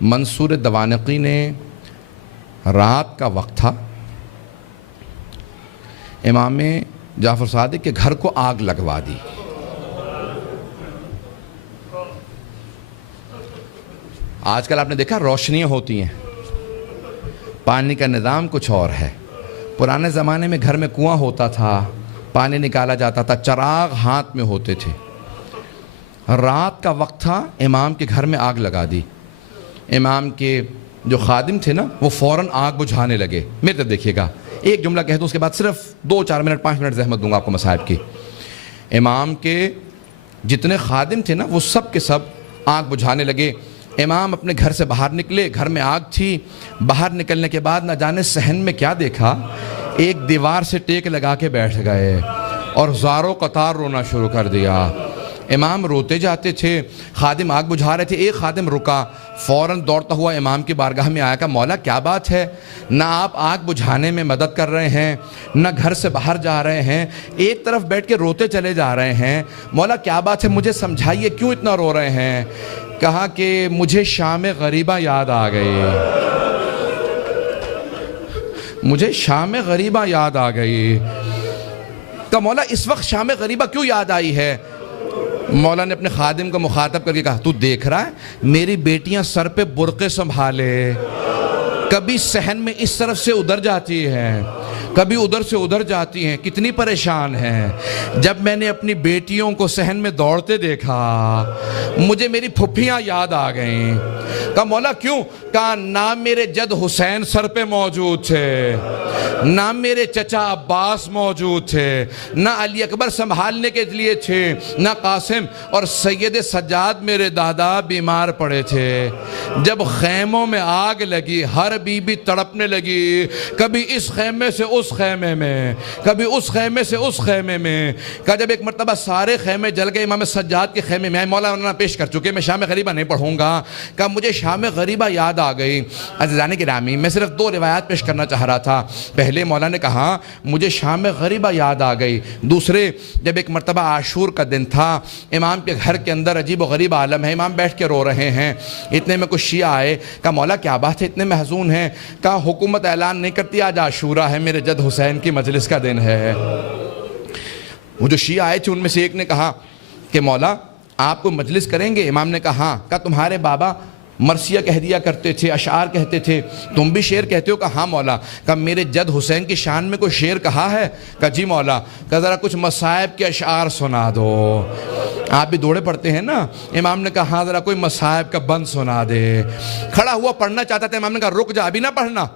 منصور دوانقی نے رات کا وقت تھا، امام جعفر صادق کے گھر کو آگ لگوا دی۔ آج کل آپ نے دیکھا روشنیاں ہوتی ہیں، پانی کا نظام کچھ اور ہے۔ پرانے زمانے میں گھر میں کنواں ہوتا تھا، پانی نکالا جاتا تھا، چراغ ہاتھ میں ہوتے تھے۔ رات کا وقت تھا، امام کے گھر میں آگ لگا دی۔ امام کے جو خادم تھے نا وہ فوراً آگ بجھانے لگے۔ میرے طرف دیکھیے گا، ایک جملہ کہہ دوں، اس کے بعد صرف 2-4 منٹ 5 منٹ زحمت دوں گا آپ کو مصائب کی۔ امام کے جتنے خادم تھے نا وہ سب کے سب آگ بجھانے لگے۔ امام اپنے گھر سے باہر نکلے، گھر میں آگ تھی۔ باہر نکلنے کے بعد نہ جانے صحن میں کیا دیکھا، ایک دیوار سے ٹیک لگا کے بیٹھ گئے اور زاروں قطار رونا شروع کر دیا۔ امام روتے جاتے تھے، خادم آگ بجھا رہے تھے۔ ایک خادم رکا، فوراً دوڑتا ہوا امام کی بارگاہ میں آیا، کہا مولا کیا بات ہے، نہ آپ آگ بجھانے میں مدد کر رہے ہیں، نہ گھر سے باہر جا رہے ہیں، ایک طرف بیٹھ کے روتے چلے جا رہے ہیں، مولا کیا بات ہے، مجھے سمجھائیے کیوں اتنا رو رہے ہیں؟ کہا کہ مجھے شام غریبہ یاد آ گئی، مجھے شام غریبہ یاد آ گئی۔ کہا مولا اس وقت شام غریبہ کیوں یاد آئی ہے؟ مولا نے اپنے خادم کو مخاطب کر کے کہا، تو دیکھ رہا ہے میری بیٹیاں سر پہ برقعے سنبھالے، کبھی صحن میں اس طرف سے ادھر جاتی ہیں، کبھی ادھر سے ادھر جاتی ہیں، کتنی پریشان ہیں۔ جب میں نے اپنی بیٹیوں کو صحن میں دوڑتے دیکھا مجھے میری پھپھیاں یاد آ گئیں۔ کہا مولا کیوں؟ کہا نہ میرے جد حسین سر پہ موجود تھے، نہ میرے چچا عباس موجود تھے، نہ علی اکبر سنبھالنے کے لیے تھے، نہ قاسم، اور سید سجاد میرے دادا بیمار پڑے تھے۔ جب خیموں میں آگ لگی ہر بی بی تڑپنے لگی، کبھی اس خیمے سے اس خیمے میں، کبھی اس خیمے سے اس خیمے میں۔ کہا جب ایک مرتبہ سارے خیمے جل گئے، امام سجاد کے خیمے میں آئے، مولانا پیش کر چکے، میں شام غریبہ نہیں پڑھوں گا۔ کہا مجھے شام غریبہ یاد آ گئی۔ عزیزان گرامی، میں صرف 2 روایات پیش کرنا چاہ رہا تھا۔ پہلے مولا نے کہا مجھے شام غریبہ یاد آ گئی۔ دوسرے، جب ایک مرتبہ عاشور کا دن تھا، امام کے گھر کے اندر عجیب و غریب عالم ہے، امام بیٹھ کے رو رہے ہیں، اتنے میں کچھ شیعہ آئے۔ کہا مولا کیا بات ہے، اتنے محزون ہیں؟ کہا حکومت اعلان نہیں کرتی آج عاشورہ ہے، میرے جد حسین کی مجلس کا دن ہے۔ وہ جو شیعہ آئے تھے ان میں سے ایک نے کہا کہ مولا آپ کو مجلس کریں گے؟ امام نے کہا ہاں۔ کہا تمہارے بابا مرثیہ کہہ دیا کرتے تھے، اشعار کہتے تھے، تم بھی شعر کہتے ہو؟ کہا ہاں مولا۔ کہا میرے جد حسین کی شان میں کوئی شعر کہا ہے؟ کہا جی مولا۔ کہا ذرا کچھ مصائب کے اشعار سنا دو، آپ بھی دوڑے پڑتے ہیں نا۔ امام نے کہا ہاں ذرا کوئی مصائب کا بند سنا دے۔ کھڑا ہوا پڑھنا چاہتا تھا، امام نے کہا رک جا، ابھی نہ پڑھنا۔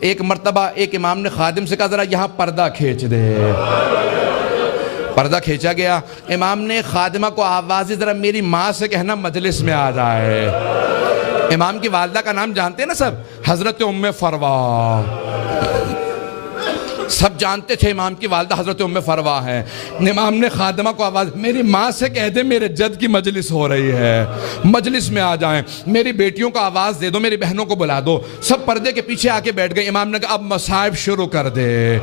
ایک مرتبہ ایک امام نے خادم سے کہا ذرا یہاں پردہ کھینچ دے۔ پردہ کھینچا گیا۔ امام نے خادمہ کو آوازی ذرا میری ماں سے کہنا مجلس میں آ جائے۔ امام کی والدہ کا نام جانتے ہیں نا سب، حضرت ام فروا، سب جانتے تھے امام کی والدہ حضرت ام فروا ہیں۔ امام نے خادمہ کو آواز، میری ماں سے کہہ دے میرے جد کی مجلس ہو رہی ہے، مجلس میں آ جائیں، میری بیٹیوں کو آواز دے دو، میری بہنوں کو بلا دو۔ سب پردے کے پیچھے آ کے بیٹھ گئے۔ امام نے کہا اب مصائب شروع کر دے۔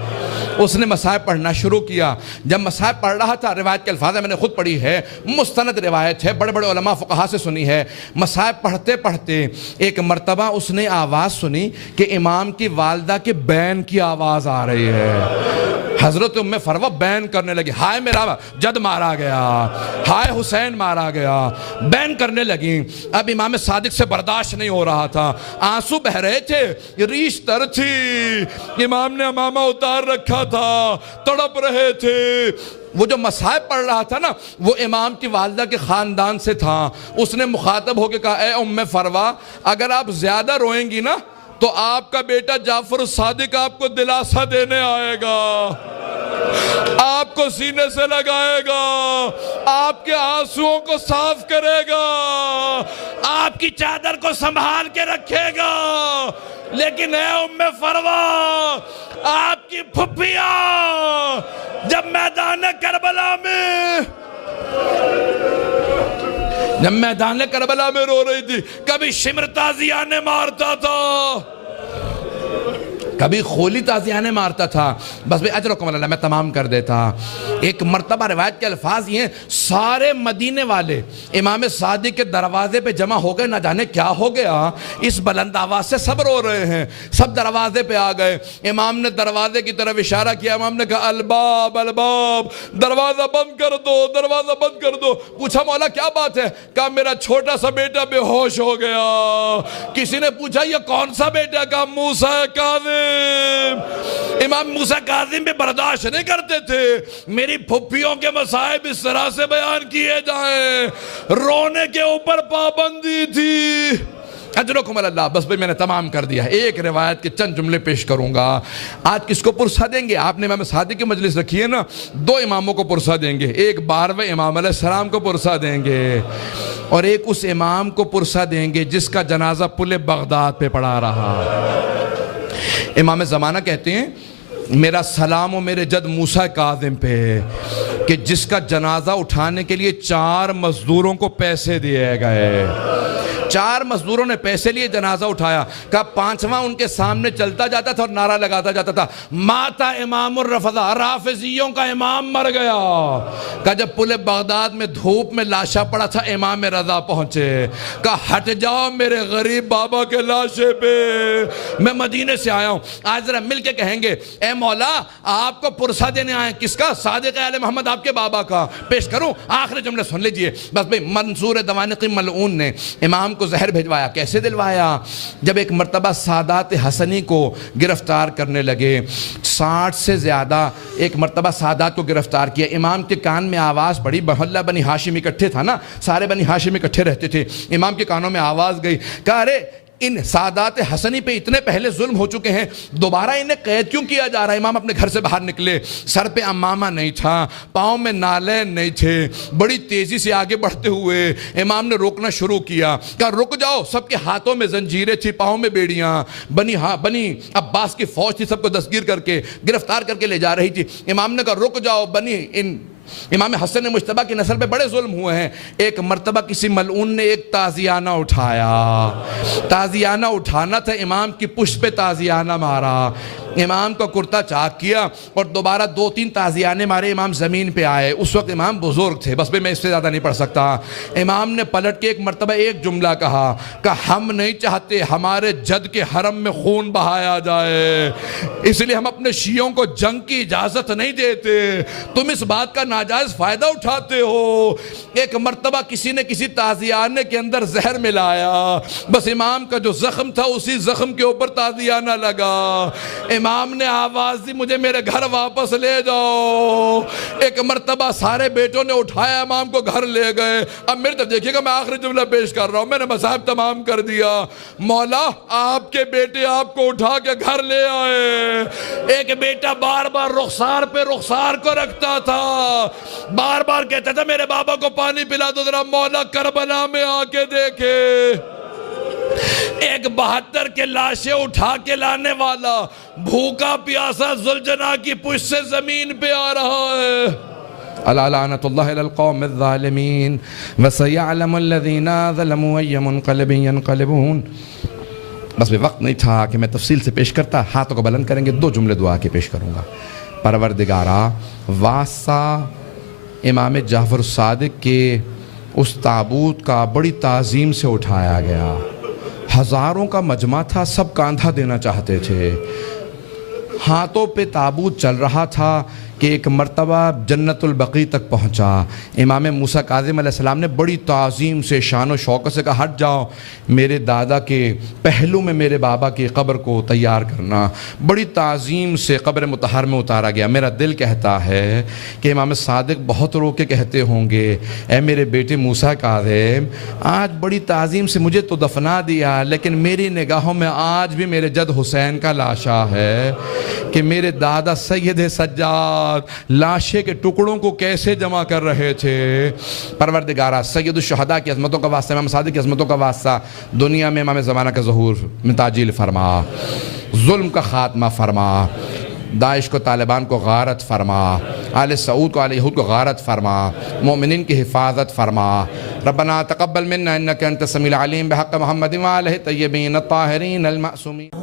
اس نے مصائب پڑھنا شروع کیا۔ جب مصائب پڑھ رہا تھا، روایت کے الفاظ میں نے خود پڑھی ہے، مستند روایت ہے، بڑے بڑے علماء فقہا سے سنی ہے۔ مصائب پڑھتے پڑھتے ایک مرتبہ اس نے آواز سنی کہ امام کی والدہ کے بین کی آواز آ رہی ہے۔ حضرت ام فروا بین کرنے لگی، ہائے میرا جد مارا گیا، ہائے حسین مارا گیا، بین کرنے لگی۔ اب امام صادق سے برداشت نہیں ہو رہا تھا، آنسو بہ رہے تھے، ریش تر تھی، امام نے امامہ اتار رکھا تھا، تڑپ رہے تھے۔ وہ جو مصائب پڑھ رہا تھا نا وہ امام کی والدہ کے خاندان سے تھا۔ اس نے مخاطب ہو کے کہا اے ام فروا، اگر آپ زیادہ روئیں گی نا تو آپ کا بیٹا جعفر الصادق آپ کو دلاسا دینے آئے گا، آپ کو سینے سے لگائے گا، آپ کے آنسوؤں کو صاف کرے گا، آپ کی چادر کو سنبھال کے رکھے گا۔ لیکن اے ام فروا، آپ کی پھپھیاں جب میدان کربلا میں رو رہی تھی، کبھی شمر تازیانے مارتا تھا، کبھی خولی تازیانے مارتا تھا، بس بھئی اجرکم اللہ، میں تمام کر دیتا۔ ایک مرتبہ روایت کے الفاظ یہ ہیں، سارے مدینے والے امام صادق کے دروازے پہ جمع ہو گئے، نہ جانے کیا ہو گیا، اس بلند آواز سے سب رو رہے ہیں، سب دروازے پہ آ گئے۔ امام نے دروازے کی طرف اشارہ کیا، امام نے کہا الباب الباب، دروازہ بند کر دو، دروازہ بند کر دو۔ پوچھا مولا کیا بات ہے؟ کہا میرا چھوٹا سا بیٹا بے ہوش ہو گیا۔ کسی نے پوچھا یہ کون سا بیٹا؟ کہا موسیٰ کاظم۔ امام موسیٰ کاظم بھی برداشت نہیں کرتے تھے میری پھپھیوں کے مصائب اس طرح سے بیان کیے جائیں، رونے کے اوپر پابندی تھی۔ اجرکم اللہ، بس بھئی میں نے تمام کر دیا۔ ایک روایت کے چند جملے پیش کروں گا۔ آج کس کو پرسہ دیں گے؟ آپ نے امام صادق کی مجلس رکھی ہے نا، دو اماموں کو پرسہ دیں گے، ایک 12ویں امام علیہ السلام کو پرسہ دیں گے، اور ایک اس امام کو پرسہ دیں گے جس کا جنازہ پل بغداد پہ پڑا رہا۔ امام زمانہ کہتے ہیں میرا سلام و میرے جد موسیٰ کاظم پہ، کہ جس کا جنازہ اٹھانے کے لیے 4 مزدوروں کو پیسے دیے گئے، 4 مزدوروں نے پیسے لیے جنازہ اٹھایا۔ کہا 5واں ان کے سامنے چلتا جاتا تھا اور نعرہ لگاتا جاتا تھا ماتا امام الرفضہ، رافضیوں کا امام مر گیا۔ کہا جب پل بغداد میں دھوپ میں لاشا پڑا تھا امام رضا پہنچے، کہا ہٹ جاؤ میرے غریب بابا کے لاشے پہ، میں مدینے سے آیا ہوں۔ آج ذرا مل کے کہیں گے اے مولا آپ کو پرسہ دینے آئے، کس کا؟ صادق آل محمد آپ کے بابا کا۔ پیش کروں؟ آخری جملے سن لیجئے بس بھئی۔ منصور دوانقی ملعون نے امام کو زہر بھیجوایا۔ کیسے دلوایا؟ جب ایک مرتبہ سادات حسنی کو گرفتار کرنے لگے، 60 سے زیادہ ایک مرتبہ سادات کو گرفتار کیا، امام کے کان میں آواز پڑی، محلہ بنی ہاشم اکٹھے تھا نا، سارے بنی ہاشم اکٹھے رہتے تھے، امام کے کانوں میں آواز گئی، کہا ارے ان سادات حسنی پہ اتنے پہلے ظلم ہو چکے ہیں، دوبارہ انہیں قید کیوں کیا جا رہا ہے؟ امام اپنے گھر سے باہر نکلے، سر پہ امامہ نہیں تھا، پاؤں میں نالین نہیں تھے، بڑی تیزی سے آگے بڑھتے ہوئے امام نے روکنا شروع کیا، کہا رک جاؤ۔ سب کے ہاتھوں میں زنجیریں تھی، پاؤں میں بیڑیاں، بنی عباس کی فوج تھی، سب کو دستگیر کر کے گرفتار کر کے لے جا رہی تھی۔ امام نے کہا رک جاؤ، امام حسن مجتبیٰ کی نسل پہ بڑے ظلم ہوئے ہیں۔ ایک مرتبہ کسی ملعون نے ایک تازیانہ اٹھایا، تازیانہ اٹھانا تھا، امام کی پشت پہ تازیانہ مارا، امام کا کرتا چاک کیا اور دوبارہ 2-3 تازیانے مارے، امام زمین پہ آئے۔ اس وقت امام بزرگ تھے، بس میں اس سے زیادہ نہیں پڑھ سکتا۔ امام نے پلٹ کے ایک مرتبہ ایک جملہ کہا کہ ہم نہیں چاہتے ہمارے جد کے حرم میں خون بہایا جائے، اس لیے ہم اپنے شیعوں کو جنگ کی اجازت نہیں دیتے، تم اس بات کا ناجائز فائدہ اٹھاتے ہو۔ ایک مرتبہ کسی نے کسی تازیانے کے اندر زہر ملایا، بس امام کا جو زخم تھا اسی زخم کے اوپر تازیانہ لگا، امام نے آواز دی مجھے میرے گھر واپس لے جاؤ۔ ایک مرتبہ سارے بیٹوں نے اٹھایا، امام کو گھر لے گئے۔ اب میرے طرف دیکھیے گا، میں آخری جملہ پیش کر رہا ہوں، میں نے مصائب تمام کر دیا۔ مولا آپ کے بیٹے آپ کو اٹھا کے گھر لے آئے، ایک بیٹا بار بار رخسار پہ رخسار کو رکھتا تھا، بار بار کہتا تھا میرے بابا کو پانی پلا دو ذرا، مولا کربلا میں آ کے دیکھے ایک 72 کے لاشیں اٹھا کے لانے والا بھوکا پیاسا ذوالجناح کی پشت سے زمین پہ آ رہا ہے۔ الا لعنت اللہ علی القوم الظالمین وسیعلم الذین ظلموا ای منقلب ینقلبون۔ بس بھی وقت نہیں تھا کہ میں تفصیل سے پیش کرتا، ہاتھوں کو بلند کریں گے، 2 جملے دعا کے پیش کروں گا۔ پروردگارا، واسطہ امام جعفر الصادق کے اس تابوت کا بڑی تعظیم سے اٹھایا گیا، ہزاروں کا مجمع تھا، سب کاندھا دینا چاہتے تھے، ہاتھوں پہ تابوت چل رہا تھا کہ ایک مرتبہ جنت البقیع تک پہنچا۔ امام موسیٰ کاظم علیہ السلام نے بڑی تعظیم سے شان و شوکت سے کہا ہٹ جاؤ، میرے دادا کے پہلو میں میرے بابا کی قبر کو تیار کرنا۔ بڑی تعظیم سے قبر مطہر میں اتارا گیا۔ میرا دل کہتا ہے کہ امام صادق بہت رو کے کہتے ہوں گے اے میرے بیٹے موسیٰ کاظم، آج بڑی تعظیم سے مجھے تو دفنا دیا، لیکن میری نگاہوں میں آج بھی میرے جد حسین کا لاشا ہے کہ میرے دادا سید سجاد لاشے کے ٹکڑوں کو کیسے جمع کر رہے تھے۔ پروردگارہ، سید الشہداء کی عظمتوں کا واسطہ، امام صادق کی عظمتوں کا واسطہ، دنیا میں امام زمانہ کا ظہور میں تعجیل فرما، ظلم کا خاتمہ فرما، داعش کو طالبان کو غارت فرما، آل سعود کو آل یہود کو غارت فرما، مومنین کی حفاظت فرما۔ ربنا تقبل منا انک انت السمیع العلیم بحق محمد وآلہ الطیبین الطاہرین المعصومین۔